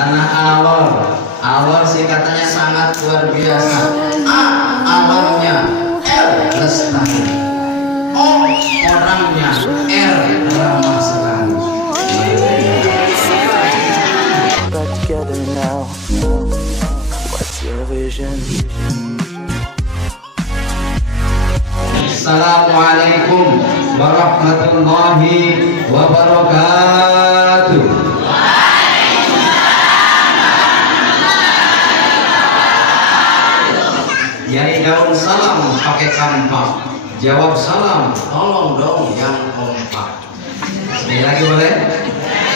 Tanah Alor. Alor singkatannya sangat luar biasa. A, alamnya. L, lestari. O, orangnya. R, ramah sekali. Together now. What's your vision? Assalamualaikum warahmatullahi wabarakatuh. Yai daun salam pakai kampak, jawab salam tolong dong yang kompak. Sekali lagi boleh?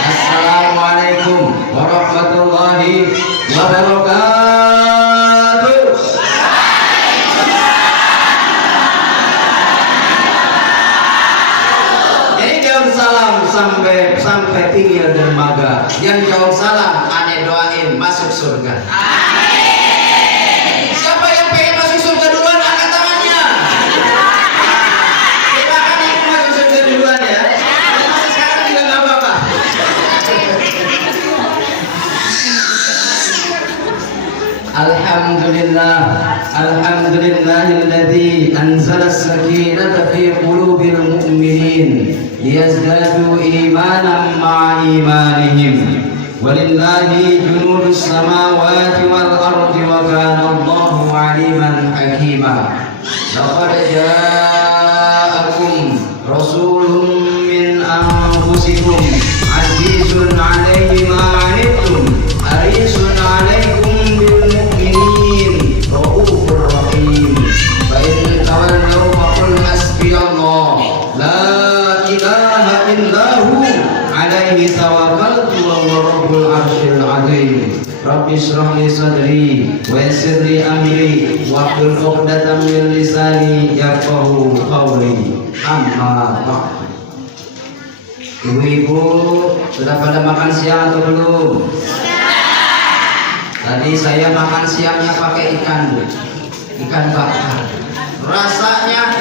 Assalamualaikum warahmatullahi wabarakatuh. Jadi jawab salam sampai pinggir dermaga. Yang jawab salam aneh doain masuk surga. Siapa yang pengen masuk surga duluan angkat tangannya. Kita akan ingin masuk surga duluan ya. Sekarang juga nggak apa-apa. Alhamdulillahilladzi anzala as-sakinata fi qulubil mu'minin liyazdadu imanan ma'a imanihim. Walillahi junudus samawati wal ardi wa kana Allahu 'aliman hakima. Laqad ja'akum rasulun min anfusikum 'azizun 'alaihi ma 'anittum harisun 'alaikum bil mu'minin raufur rahim. Fa in tawallaw faqul hasbiyallah la ilaha illahu 'alaihi tawakkaltu wa huwa rabbul 'arsyil 'azim. Rabbi shrah li sadri wa yassir li amri wahlul 'uqdatam min lisani yafqahu qawli. Amma ba'd. Ibu-ibu sudah pada makan siang atau belum? Tadi saya makan siangnya pakai ikan, Bu. Ikan bakar. Rasanya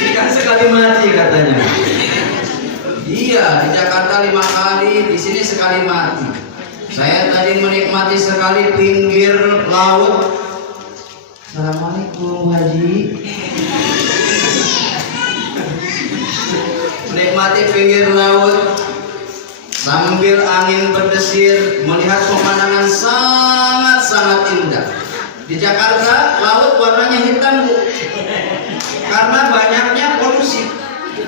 ikan sekali mati katanya. Iya, di Jakarta 5 kali, di sini sekali mati. Saya tadi menikmati sekali pinggir laut. Assalamualaikum Haji. Menikmati pinggir laut sambil angin berdesir, melihat pemandangan sangat-sangat indah. Di Jakarta laut warnanya hitam, Bu, karena banyaknya polusi.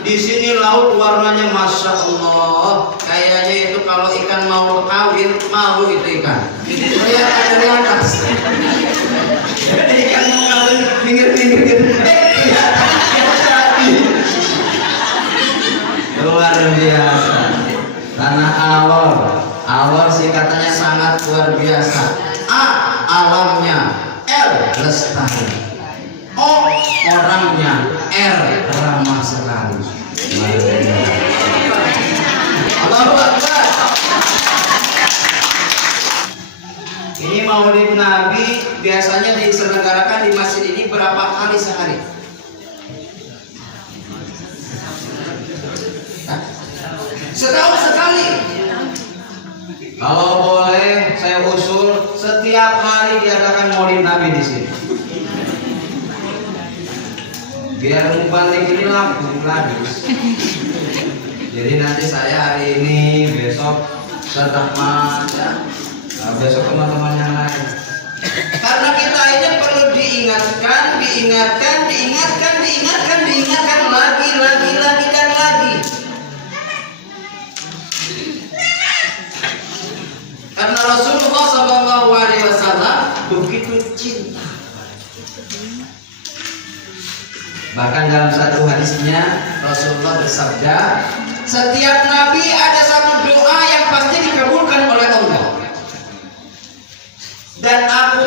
Di sini laut warnanya masya Allah, kayaknya itu kalau ikan mau kawin malu itu ikan. Lihat ada di atas. Jadi ikan mau kawin pinggir-pinggir gitu. Luar biasa. Tanah Alor. Alor singkatannya sangat luar biasa. A, alamnya. L, lestari. O, orangnya. R, ramah sekali. Allahu Akbar. Ini Maulid Nabi biasanya diselenggarakan di masjid ini berapa kali sehari? Setahun sekali. Kalau boleh saya usul setiap hari diadakan Maulid Nabi di sini. Biar mubalik ini laku habis. Jadi nanti saya hari ini, besok sedekah ya. Nah, besok teman-teman yang lain. Karena kita ini perlu diingatkan lagi dan lagi. Karena Rasulullah SAW begitu cinta. Bahkan dalam satu hadisnya Rasulullah bersabda, setiap nabi ada satu doa yang pasti dikabulkan oleh Allah. Dan aku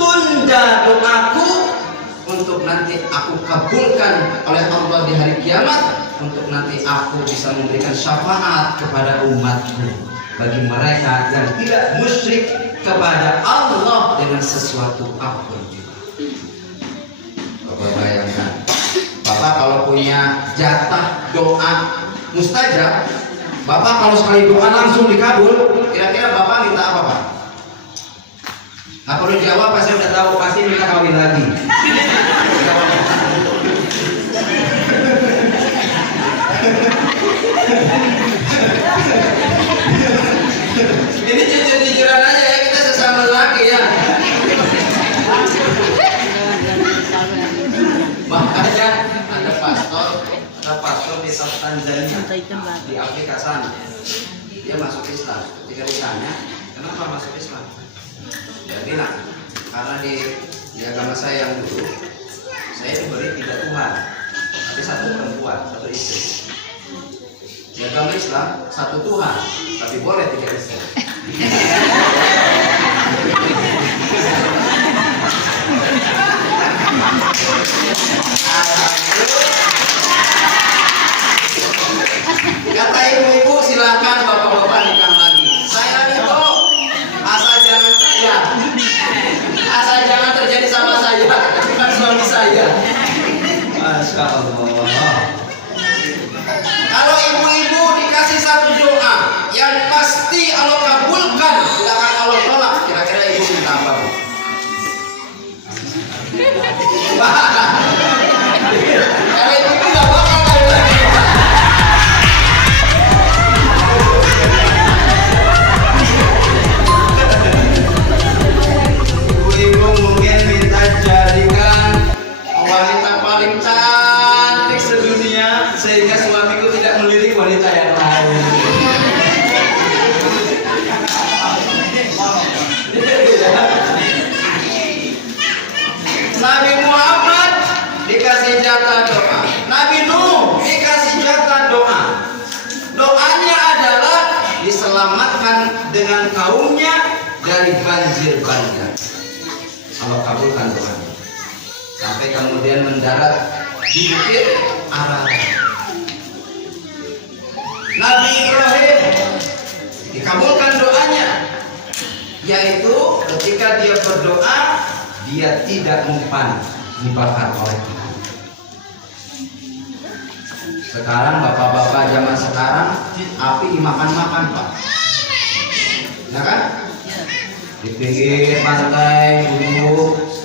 tunda doaku untuk nanti aku kabulkan oleh Allah di hari kiamat, untuk nanti aku bisa memberikan syafaat kepada umatku, bagi mereka yang tidak musyrik kepada Allah dengan sesuatu apapun. Bapak bayangkan, Bapak kalau punya jatah doa mustajab. Bapak kalau sekali doa langsung dikabul, kira-kira Bapak minta apa, Pak? Nggak perlu jawab, pasti udah tahu, pasti minta kawin lagi. Ini jujur-jujuran aja ya, kita sesama laki ya. Makanya ada pastor di South Tanzania, di Afrika sana. Dia masuk Islam. Ketika ditanya, kenapa masuk Islam? Dia bilang, karena di agama saya yang dulu, saya diberi 3 Tuhan, tapi 1 perempuan, 1 istri. Di agama Islam 1 Tuhan, tapi boleh 3 istri. Kata ibu-ibu, silakan bapak-bapak nikah lagi. Saya itu asal jangan terjadi sama saya, bukan suami saya. Masya Allah. Kalau ibu-ibu dikasih 1 doa yang pasti Allah kabulkan, tidak akan Allah tolak. Kira-kira ibu minta apa, Bu? Kalau ibu nggak bakal lagi. Ibu-ibu mungkin minta jadikan wanita paling cantik sedunia sehingga suamiku tidak melirik wanita yang lain. Nabi Muhammad dikasih jatah doa, Nabi Nuh dikasih jatah doa. Doanya adalah diselamatkan dengan kaumnya dari banjir bandang. Allah kabulkan doanya. Sampai kemudian mendarat di bukit Ararat. Nabi Ibrahim dikabulkan doanya, yaitu ketika dia berdoa dia tidak mempan dibakar oleh Tuhan. Sekarang bapak-bapak zaman sekarang api dimakan-makan, Pak. Ya kan? Di pinggir pantai duduk.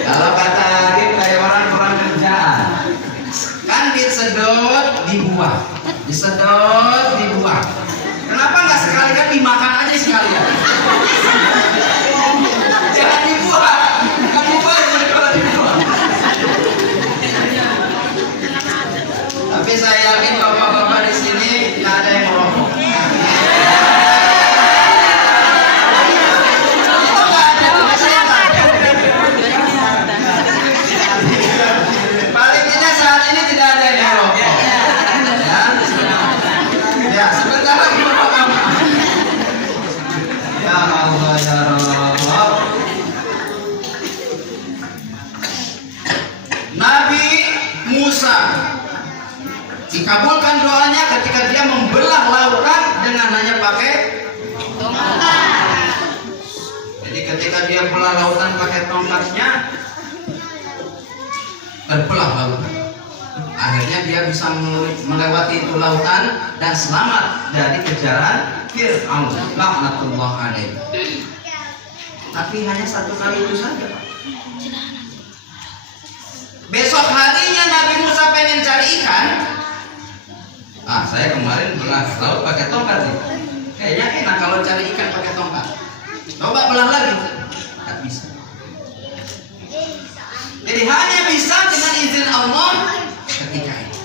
Kalau kata Agim kayak orang kurang kerjaan, kan disedot dibuang, disedot dibuang. Kenapa nggak sekalian dimakan aja sekalian? Jangan dibuang, kan dibuang kalau dibuang. Tapi saya yakin bapak-bapak di sini tidak ada yang merokok. Nabi Musa dikabulkan doanya ketika dia membelah lautan dengan hanya pakai tongkat. Jadi ketika dia belah lautan pakai tongkatnya, terbelah lautan. Akhirnya dia bisa melewati itu lautan dan selamat dari kejaran Fir'aun laknatullah alaihi. Tapi hanya 1 kali itu saja, Pak. Besok harinya Nabi Musa pengen cari ikan. Saya kemarin belah laut pakai tongkat nih. Kayaknya enak kalau cari ikan pakai tongkat. Coba belah lagi, nggak bisa. Jadi hanya bisa dengan izin Allah ketika itu.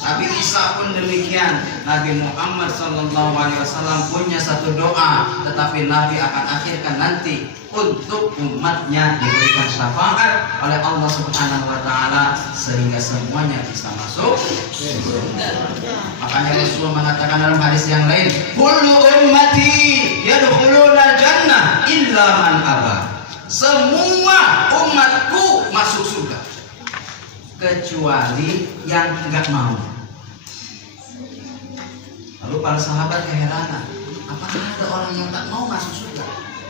Nabi Isa pun demikian. Nabi Muhammad SAW punya 1 doa, tetapi Nabi akan akhirkan nanti untuk umatnya diberikan syafaat oleh Allah Subhanahu wa Ta'ala sehingga semuanya bisa masuk surga. Makanya Rasulullah mengatakan dalam hadis yang lain, kullu ummati yadkhuluna jannah illa man aba. Semua umatku masuk surga kecuali yang enggak mau. Lalu para sahabat keheranan, apakah ada orang yang tak mau masuk surga?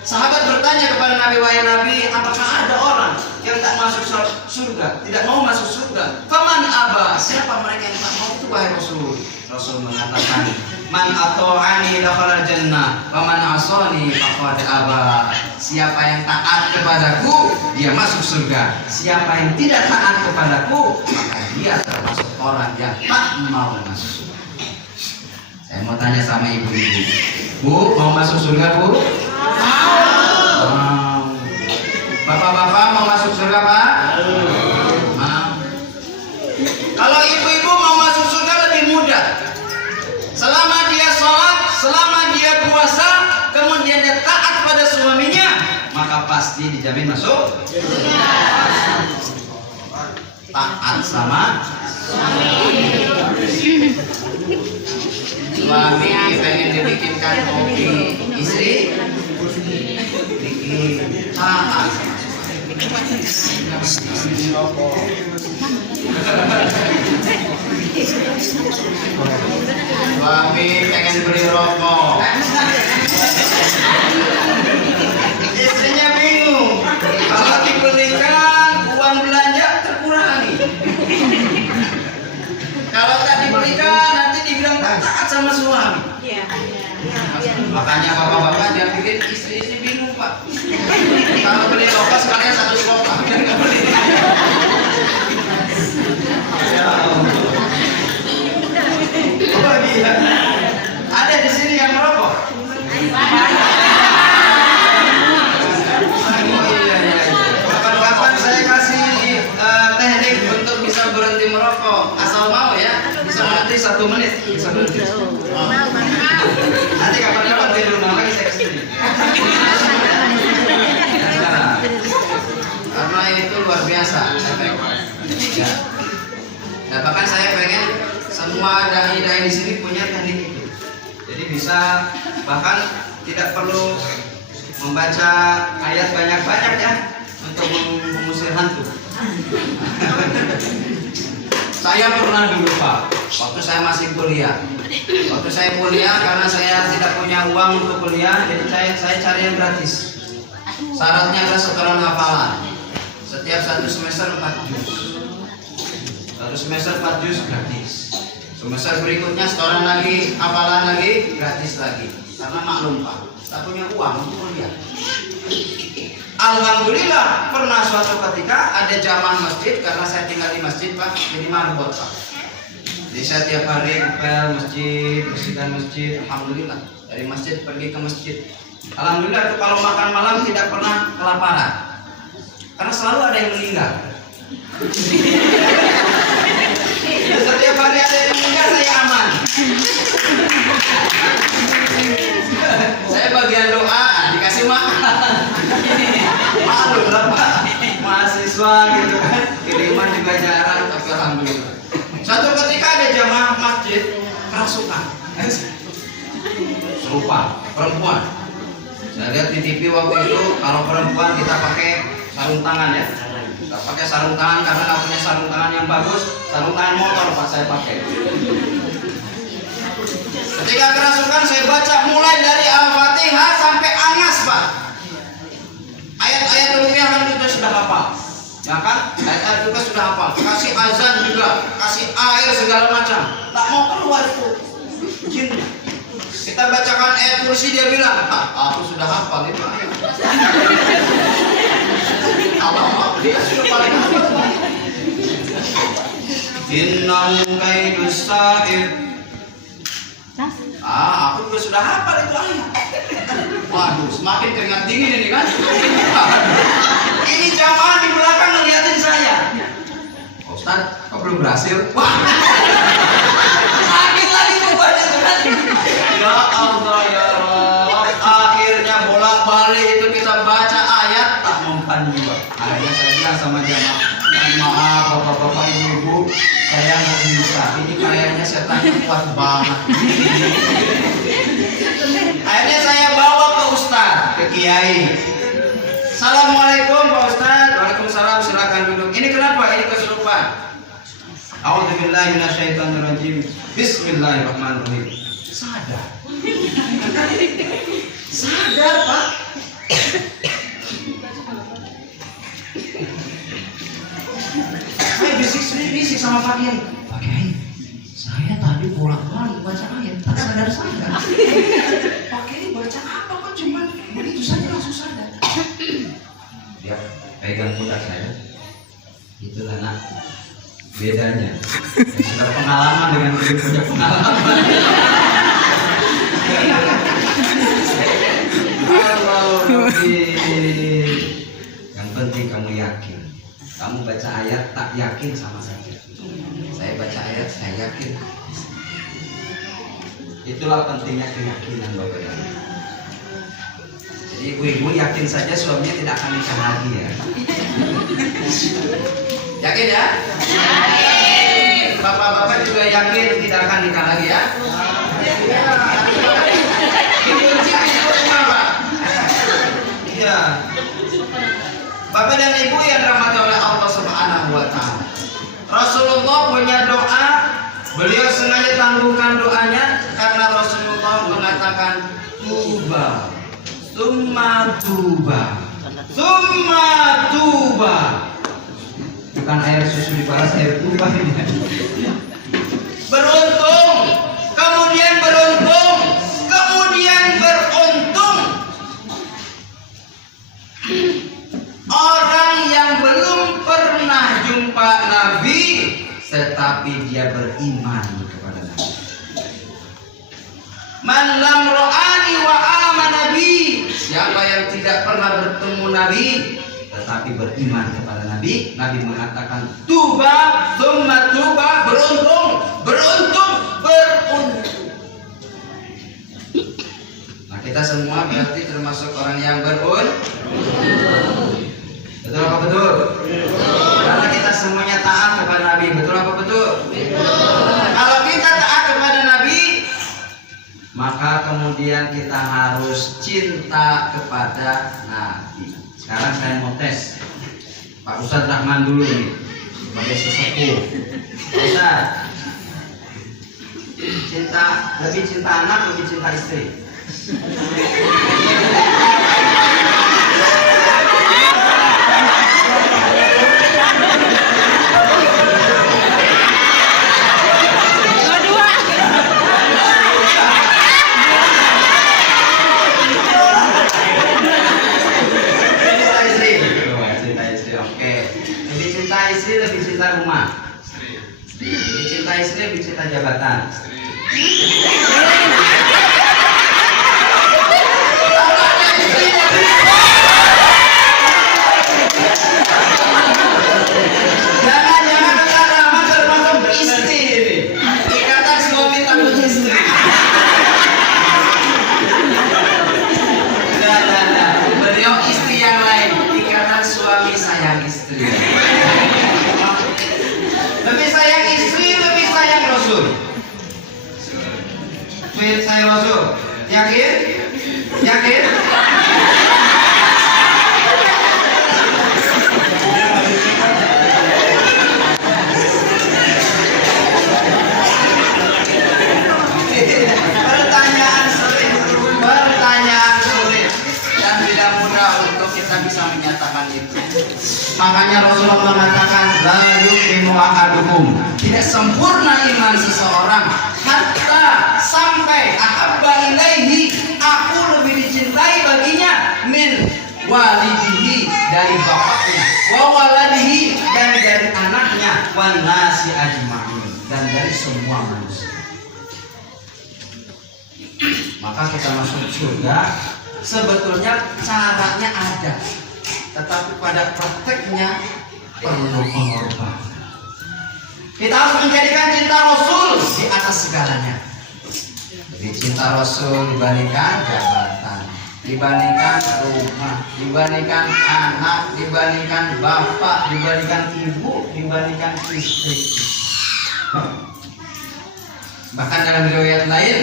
Sahabat bertanya kepada Nabi, wahai Nabi, apakah ada orang yang tak masuk surga, tidak mau masuk surga? Faman aba, siapa mereka yang tak mau itu wahai Rasul? Rasul mengatakan, man ato'ani dakhala jannah, faman asani faqad aba. Siapa yang taat kepadaku, dia masuk surga. Siapa yang tidak taat kepadaku, maka dia termasuk orang yang tak mau masuk surga. Saya mau tanya sama ibu-ibu, Bu, mau masuk surga, Bu? Bapak-bapak mau masuk surga, Pak? Mau. Kalau ibu-ibu mau masuk surga lebih mudah. Selama dia sholat, selama dia puasa, kemudian dia taat pada suaminya, maka pasti dijamin masuk surga. Taat sama suami pengen dibikinkan kopi, istri bikin taat. Suami pengen beli rokok, istrinya bingung. Kalau dibelikan uang belanja terkurangi, kalau tak dibelikan nanti dibilang tak taat sama suami. Makanya bapak-bapak jangan bikin istri bingung, Pak. Kalau beli rokok sekalian 1 rokok, biar nggak beli. Oh iya, ada di sini yang merokok. Kapan-kapan saya kasih teknik untuk bisa berhenti merokok. Asal mau ya, bisa berhenti 1 menit, bisa berhenti. Nanti kapan-kapan di rumah lagi saya kesini. Karena itu luar biasa efeknya. Nah, bahkan saya pengen semua dai-dai di sini punya teknik itu. Jadi bisa bahkan tidak perlu membaca ayat banyak-banyak ya untuk mengusir hantu. Saya pernah dulu, Pak, waktu saya masih kuliah. Waktu saya kuliah, karena saya tidak punya uang untuk kuliah, jadi saya cari yang gratis. Syaratnya adalah setoran hafalan. Setiap 1 semester 4 juz. 1 semester 4 juz gratis. Semester berikutnya setoran lagi, hafalan lagi, gratis lagi. Karena maklum, Pak, tak punya uang untuk kuliah. Alhamdulillah, pernah suatu ketika ada jamaah masjid, karena saya tinggal di masjid, Pak, jadi marbot, Pak. Jadi saya tiap hari ngepel masjid, bersihkan masjid. Alhamdulillah, dari masjid pergi ke masjid. Alhamdulillah itu kalau makan malam tidak pernah kelaparan, karena selalu ada yang meninggal. Setiap hari ada yang meninggal, saya aman. Saya bagian doa, dikasih makan. Malu lah, Pak, mahasiswa gitu kan, kiriman juga jarang, tapi alhamdulillah. Suatu ketika ada jamaah masjid kerasukan, serupa perempuan. Saya lihat di TV waktu itu, kalau perempuan kita pakai sarung tangan ya. Kita pakai sarung tangan karena nggak punya sarung tangan yang bagus, sarung tangan motor, Pak, saya pakai. Ketika kerasukan saya baca mulai dari Al-Fatihah sampai Anas, Pak. Ayat-ayat ruqyah kan kita sudah hafal. Ya kan? Ayat-ayat juga sudah hafal. Kasih azan juga, kasih air segala macam. Tak mau keluar itu jinnya. Kita bacakan ayat kursi, dia bilang, aku sudah hafal itu ayat. Allah, dia sudah paling hafal. Innahu kaidus sa'ir. Aku juga sudah hafal itu ayat. Waduh, semakin keringat dingin ini kan. Ini jamaah di belakang ngeliatin saya. Ustaz, kok belum berhasil? Wah, makin lagi membaca kan. Ya Allah ya Allah. Akhirnya bolak-balik itu kita baca ayat tak mempan juga. Akhirnya saya bilang sama jamaah, maaf bapak-bapak ibu-ibu, saya nggak bisa. Ini kayaknya setan kuat banget. Akhirnya saya bawa ke Ustaz, ke Kiai. Assalamualaikum Pak Ustaz. Waalaikumsalam, silakan duduk. Ini kenapa? Ini kesurupan. A'udzubillahi minasyaitonirrajim. Bismillahirrahmanirrahim. Sadar. Sadar, Pak. bisik sama Pak Kiai. Pak Kiai, saya tadi bolak-balik baca ayat, tak sadar. Pak Kiai baca apa kok cuma begitu saja langsung sadar. Dia pegang pundak saya. Itulah nak bedanya. Yang sudah pengalaman dengan yang punya pengalaman. Yang penting kamu yakin. Kamu baca ayat tak yakin sama saja. Saya baca ayat saya yakin. Itulah pentingnya keyakinan Bapak Ibu. Jadi ibu-ibu yakin saja suaminya tidak akan nikah lagi ya. Yakin ya? Yakin. Bapak-bapak juga yakin tidak akan nikah lagi ya? Ya. Dikunci pintu rumah Pak. Iya. Bapak dan Ibu yang dirahmati oleh Allah Subhanahu wa taala. Rasulullah punya doa, beliau sengaja tangguhkan doanya karena Rasulullah mengatakan tuba, summa tuba, summa tuba. Bukan air susu dibalas air tuba ini. Beruntung, kemudian beruntung, kemudian beruntung. Orang yang belum pernah jumpa Nabi tetapi dia beriman kepada Nabi. Man lam ra'ani wa amana bi. Siapa yang tidak pernah bertemu Nabi tetapi beriman kepada Nabi, Nabi mengatakan tuba, tsumma tuba, beruntung, beruntung, beruntung. Nah, kita semua berarti termasuk orang yang beruntung. Betul apa betul? Betul. Karena kita semuanya taat kepada Nabi. Betul apa betul? Betul. Kalau kita taat kepada Nabi, maka kemudian kita harus cinta kepada Nabi. Sekarang saya mau tes Pak Ustadz Rahman dulu nih, sebagai sesepuh. Ustadz, lebih cinta anak, lebih cinta istri? Lebih cinta rumah, lebih cinta istri, lebih cinta jabatan. Jangan kata termasuk istri ini. Ikatan suami takut istri. Nah. Beliau istri yang lain. Ikatan suami sayang istri. Lebih sayang istri, lebih sayang Rasul. Saya Rasul. Yakin? Yakin? Pertanyaan sulit dan tidak mudah untuk kita bisa menyatakan itu. Makanya Rasulullah mengatakan la yu'minu ahadukum, tidak sempurna iman seseorang hatta sampai ahabba ilaihi, aku lebih dicintai baginya min walidihi, dari bapaknya, wa waladihi, dan dari anaknya, wan nasi ajma'in, dan dari semua manusia. Maka kita masuk surga sebetulnya caranya ada, tetapi pada prakteknya perlu pengorbanan. Kita harus menjadikan cinta Rasul di atas segalanya. Lebih cinta Rasul dibandingkan jabatan, dibandingkan rumah, dibandingkan anak, dibandingkan bapak, dibandingkan ibu, dibandingkan istri. Bahkan dalam riwayat lain,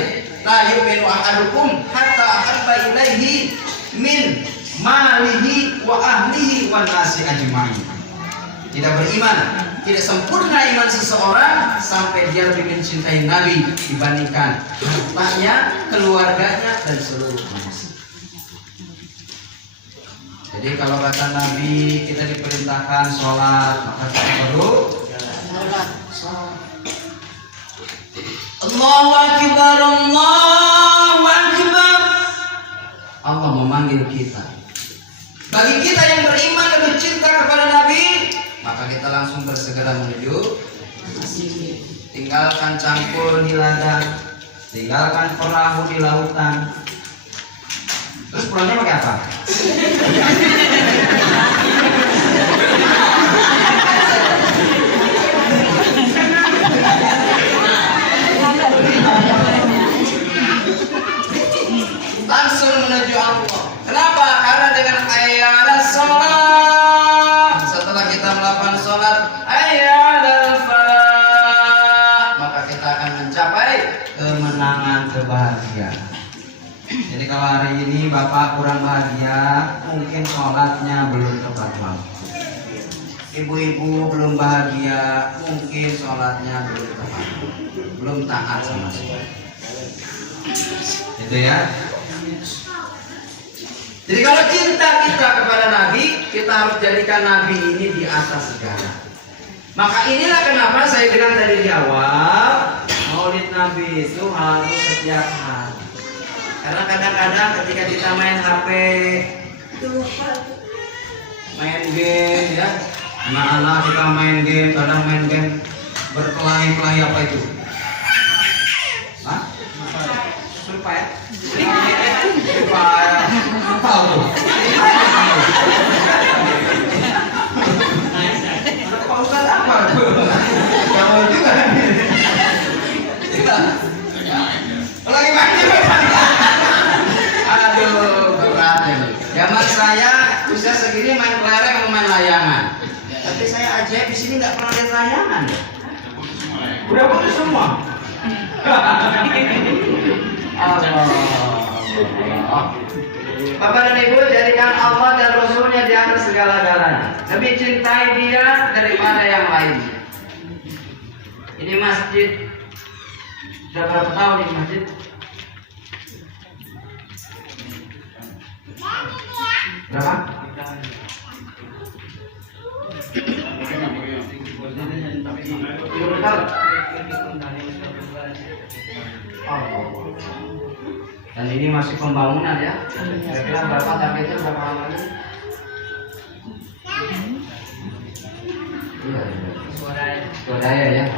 la yu'minu ahadukum hatta ahabba ilaihi min malihi wa ahlihi wan nasi ajma'in. Tidak beriman, tidak sempurna iman seseorang sampai dia lebih mencintai Nabi dibandingkan hartanya, keluarganya, dan seluruh manusia. Jadi kalau kata Nabi kita diperintahkan sholat, maka kita perlu Allahu Akbar, Allahu Akbar. Allah memanggil kita. Bagi kita yang beriman dan cinta kepada Nabi, maka kita langsung bersegera menuju masjid. Tinggalkan cangkul di ladang, tinggalkan perahu di lautan. Terus pulangnya pakai apa? Langsung menuju Allah. Kenapa? Karena dengan ayat sholat, setelah kita melakukan sholat ayat falah, maka kita akan mencapai kemenangan, kebahagiaan. Jadi kalau hari ini Bapak kurang bahagia, mungkin sholatnya belum tepat waktu. Ibu-ibu belum bahagia, mungkin sholatnya belum tepat, belum taat sama sekali. Itu ya. Jadi kalau cinta kita kepada Nabi, kita harus jadikan Nabi ini di atas segala. Maka inilah kenapa saya bilang tadi di awal, Maulid Nabi itu harus setiap hari. Karena kadang-kadang ketika kita main HP, main game ya, anak-anak kita main game, kadang main game berkelahi-kelahi apa itu? Hah? Supaya? Supaya? Tahu? Pak Ustaz apa? Kamu juga? Lagi main game? Aduh, berat ini. Zaman saya bisa segini main kelereng, main layangan. Tapi saya aja di sini nggak pernah lihat layangan. Udah putus semua. Allah. Bapak dan Ibu, jadikan Allah dan Rasulnya di atas segala-galanya. Lebih cintai Dia daripada yang lain. Ini masjid. Sudah berapa tahun ini masjid? Berapa? Dan ini masih pembangunan ya. Kira-kira berapa targetnya, berapa lama lagi? Iya, swadaya ya.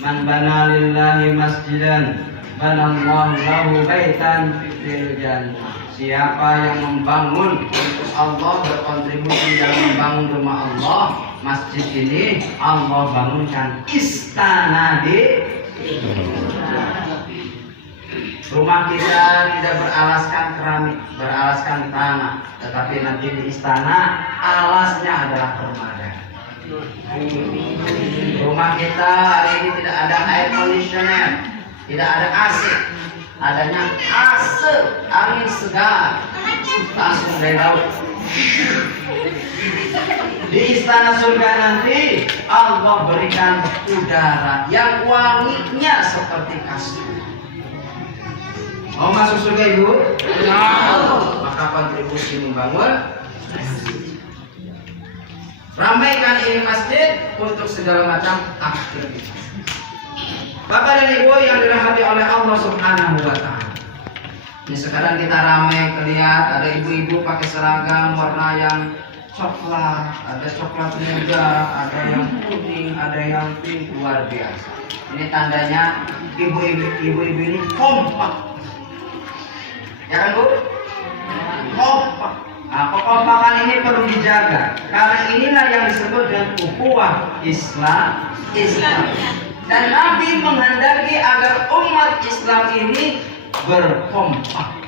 Man bana lillahi masjidan banallahu lahu baitan fil jannah. Siapa yang membangun untuk Allah, berkontribusi dalam membangun rumah Allah, masjid ini, Allah bangunkan istana di rumah kita. Tidak beralaskan keramik, beralaskan tanah, tetapi nanti di istana alasnya adalah permada. Rumah kita hari ini tidak ada air conditioner, tidak ada AC, adanya AC, angin segar langsung dari laut. Di istana surga nanti Allah berikan udara yang wanginya seperti kasur. Mau masuk surga Ibu? Maka kontribusi membangun, ramaikan ini masjid untuk segala macam aktivitas. Bapak dan Ibu yang dirahmati oleh Allah Subhanahu wa Ta'ala. Ini sekarang kita ramai kelihatan ada ibu-ibu pakai seragam warna yang coklat, ada coklat muda, ada yang kuning, ada yang pink, luar biasa. Ini tandanya ibu-ibu ini kompak. Ya kan Bu? Kompak. Nah, kekompakan ini perlu dijaga karena inilah yang disebut dengan ukhuwah Islam. Dan Nabi menghendaki agar umat Islam ini berkompak,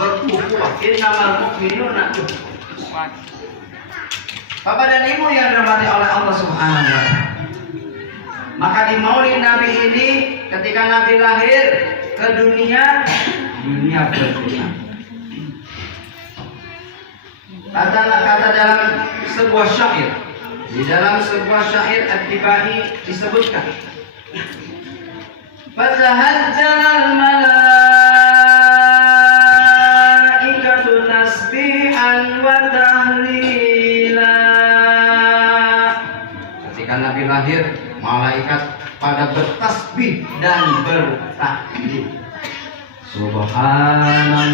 berukhuwah. Innamal mu'minuna ikhwah. Bapak dan Ibu yang dirahmati oleh Allah Subhanahu wa Ta'ala. Maka di Maulid Nabi ini ketika Nabi lahir ke dunia, dunia bergerak. Kata dalam sebuah syair, di dalam sebuah syair At-Tibai disebutkan, Fatahajjalal malaikatu tasbihan wa tahlila. Ketika Nabi lahir, malaikat pada bertasbih dan bertakbir. Subhanallah